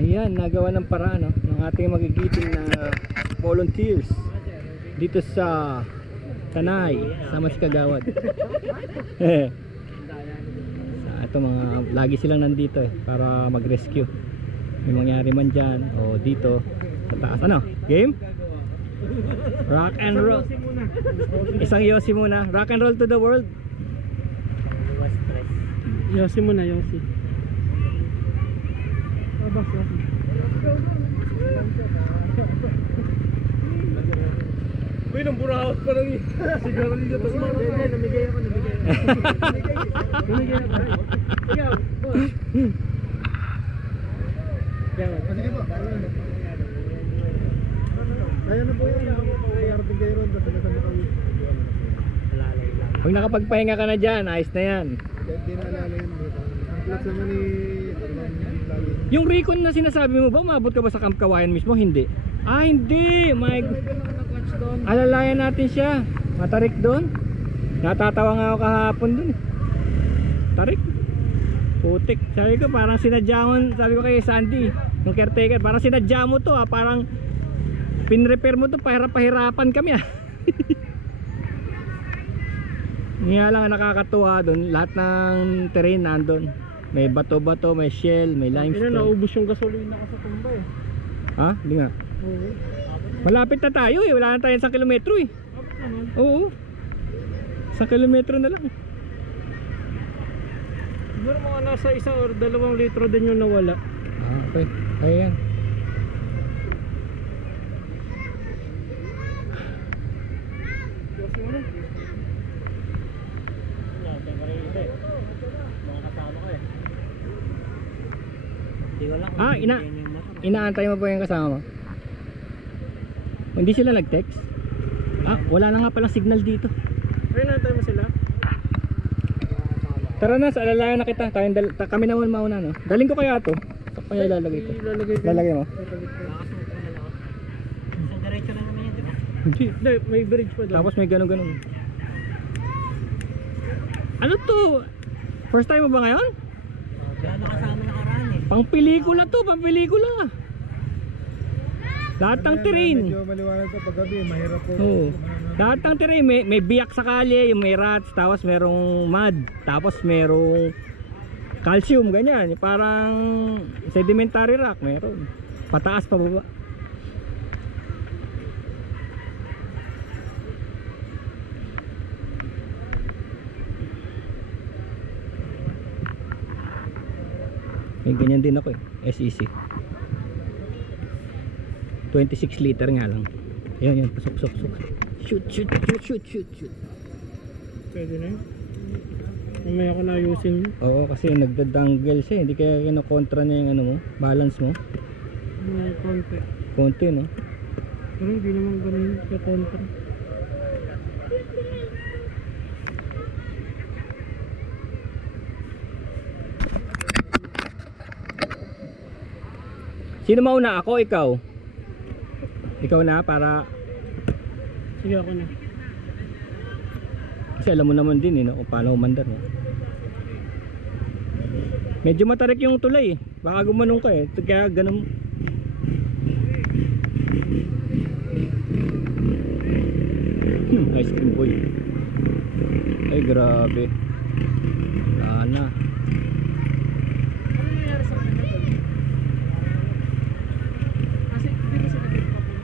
Ayan, nagawa ng paraan ng ating magigiting na volunteers dito sa Tanay, sa Kagawad. Ito mga lagi silang nandito para mag-rescue. May mangyari man dyan o dito sa taas. Ano? Game? Rock and roll. Isang Yossi muna. Rock and roll to the world. Yossi muna, Yossi. Uy, nang buraot pa lang eh. Siguro nila tas mga. Namigay ako. Namigay ako. Ikaw, boss. Sige po. Kaya na po yun. Kayarating kayo ron. Alalay lang. Pag nakapagpahinga ka na dyan, ayos na yan. Hindi na alala yan. Ang clutch naman ni Yung recon na sinasabi mo ba, maabot ka ba sa Camp Kawayan mismo? Hindi. Ah, hindi. Alalayan natin siya. Matarik doon. Natatawa nga ako kahapon doon. Tarik. Putik. Sabi ko parang sinadya mo. Sabi ko kay Sandy, yung caretaker, parang sinadya mo to parang pinrepair mo to. Pahirapan kami Nga lang nakakatuwa doon. Lahat ng terrain nandun. May bato-bato, may shell, may limestone. Naubos yung gasolina ko sa tumba eh. Ha? Hindi nga. Oo. Malapit na tayo eh. Wala na tayo 1 kilometro eh. Oo. 1 kilometro na lang. Siguro mga nasa 1 or 2 litro din yung nawala. Ah, okay. Kaya yan. Yossi muna. Mga kasama ko eh. Hindi ko lang. Inaantay mo pa yung kasama mo? Hindi sila nag-text? Ah, wala na nga palang signal dito. Ay, naantay mo sila? Tara na, sa alalayan na kita. Kami naman mauna, no? Daling ko kaya to. Saan kaya ilalagay ko? Lalagay mo? Sa diretso lang naman yan, di ba? Hindi, may bridge pa doon. tapos may ganun-ganun. Ano to? First time mo ba ngayon? Gano'n kasama nakaraan eh. Pang pelikula to, pang pelikula. Lahat ng terrain. Medyo maliwanag to paggabi. Mahirap po. Oo. Lahat ng terrain, may biyak sa kalye, yung may rats, tapos merong mud, tapos merong calcium, ganyan. Parang sedimentary rock, meron. Pataas pa baba. May ganyan din ako eh, SEC 26 liter nga lang. Yan, pasok. Shoot. Pwede na yun. Mamaya ko na ayusin yun. Oo, kasi nagdadangle siya, hindi kaya kinokontra niya yung ano mo, balance mo. May Konti, no? Pero hindi naman ganun sa kontra. Sino mauna? Ako o ikaw? Ikaw na para... Sige, ako na. Kasi alam mo naman din no, kung paano umandar no? Medyo matarik yung tulay baka gumanong ka kaya ganun. Ice cream boy. Ay grabe. Ano nangyari sa kanila doon? Kasi hindi ba sila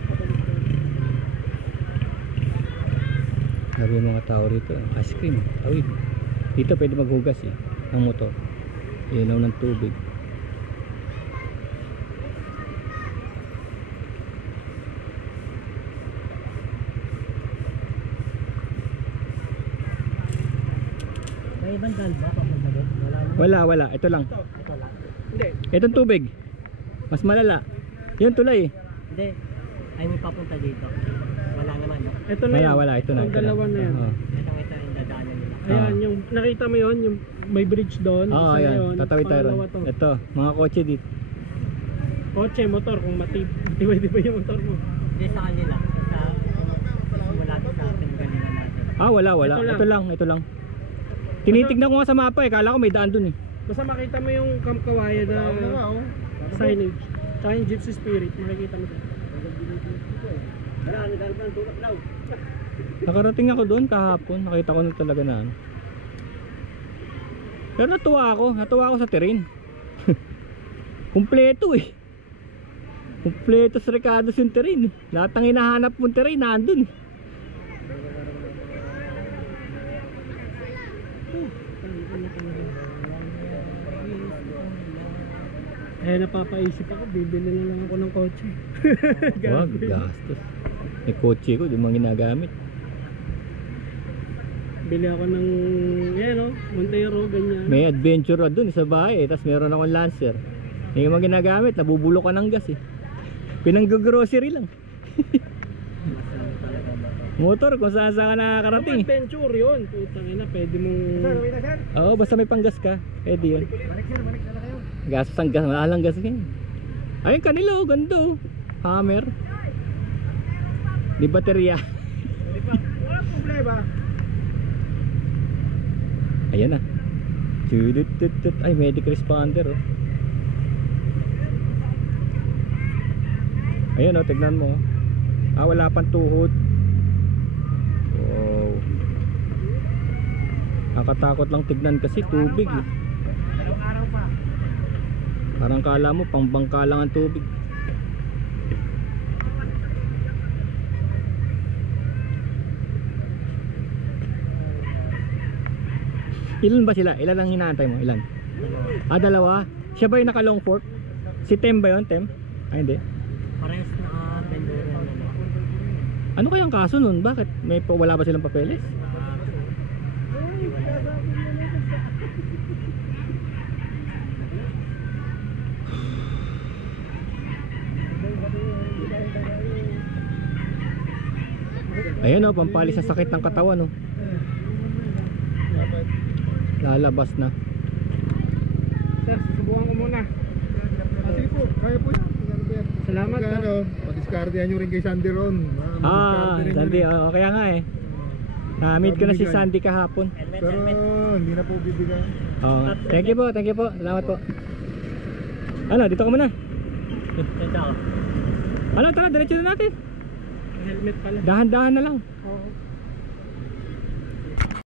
pabalik doon? Grabe yung mga tao rito. Ice cream. Tawid. Dito pwede maghugas ang motor. Ilaw ng tubig. May ibang dal ba papunta doon? Wala. Ito lang. Ito lang. Hindi. Itong tubig. Mas malala. Yun tulay Hindi. Ay may papunta dito. Wala naman no? Ito na yun. Wala. Ito na. Ang dalawa na yan. Oo. Ito yung dadaanan nila. Ayan, yung nakita mo yun, yung may bridge doon. Oo, isa na ayan. yun. Tatawid tayo ron. Pangalawa to. Ito, mga kotse dito. Kotse, motor, kung matibay yung motor mo. Hindi sa kanila. Wala sa pinagalingan natin. Ah, wala. Ito lang. Tinitignan ko nga sa mapa kala ko may daan dun Basta makita mo yung Camp Kawayan na signage. Saka yung Gypsy Spirit, makikita mo dito. Nakarating ako doon kahapon. Nakita ko na talaga na ano. Pero natuwa ako sa terrain. Kumpleto eh. Kumpleto sa Ricardo's yung terrain eh. Lahat ng hinahanap mong terrain nandun eh. Eh, napapaisip ako, bibili na lang ako ng kotse. Wag, gastos. May kotse ko, di mo ginagamit. Bili ako ng, yan o, Montero, ganyan. May adventure rod dun sa bahay eh. Tapos meron akong Lancer. Hindi mo ginagamit, nabubulok ka ng gas eh. Pinang-grocery lang. Motor, kung saan saan ka nakakarating. Yung adventure yun, putang ina, pwede mong... Oo, basta may panggas ka. Pwede yun. Balik sir, balik na kayo. Gastos ang gas, mahalang gas yan. Ayun kanila oh, ganda oh. Hammer. Di baterya. Walang problema. Ayan na. Chudut-tut-tut. Ay, medic responder oh. Ayan oh, tignan mo. Wala pang tuhod. Wow. Nakatakot lang tignan kasi tubig eh. Dalawang araw pa. Parang kala mo pang bangka lang ang tubig. Ilan ba sila? Ilan ang hinaantay mo? Ilan? Dalawa. Siya ba yung naka long fork? Si Tem ba yun? Tem? Ay hindi. Parehas naka-vendor na naman. Ano kayang kaso nun? Bakit? Wala ba silang papeles? Ayan o, pampalis sa sakit ng katawan o. Lalabas na. Sir, susubukan ko muna. Sige po, kaya po yan. Salamat ha. Ano, padiskartehan nyo rin kay Sandy ron. Sandy, kaya nga eh. Na-meet ko na si Sandy kahapon. Pero hindi na po bibigyan. Thank you po, thank you po. Salamat po. Ano, dito ka muna. Ito ako. Ano, tara, diretso na natin. Helmet pala. Dahan-dahan na lang. Oo.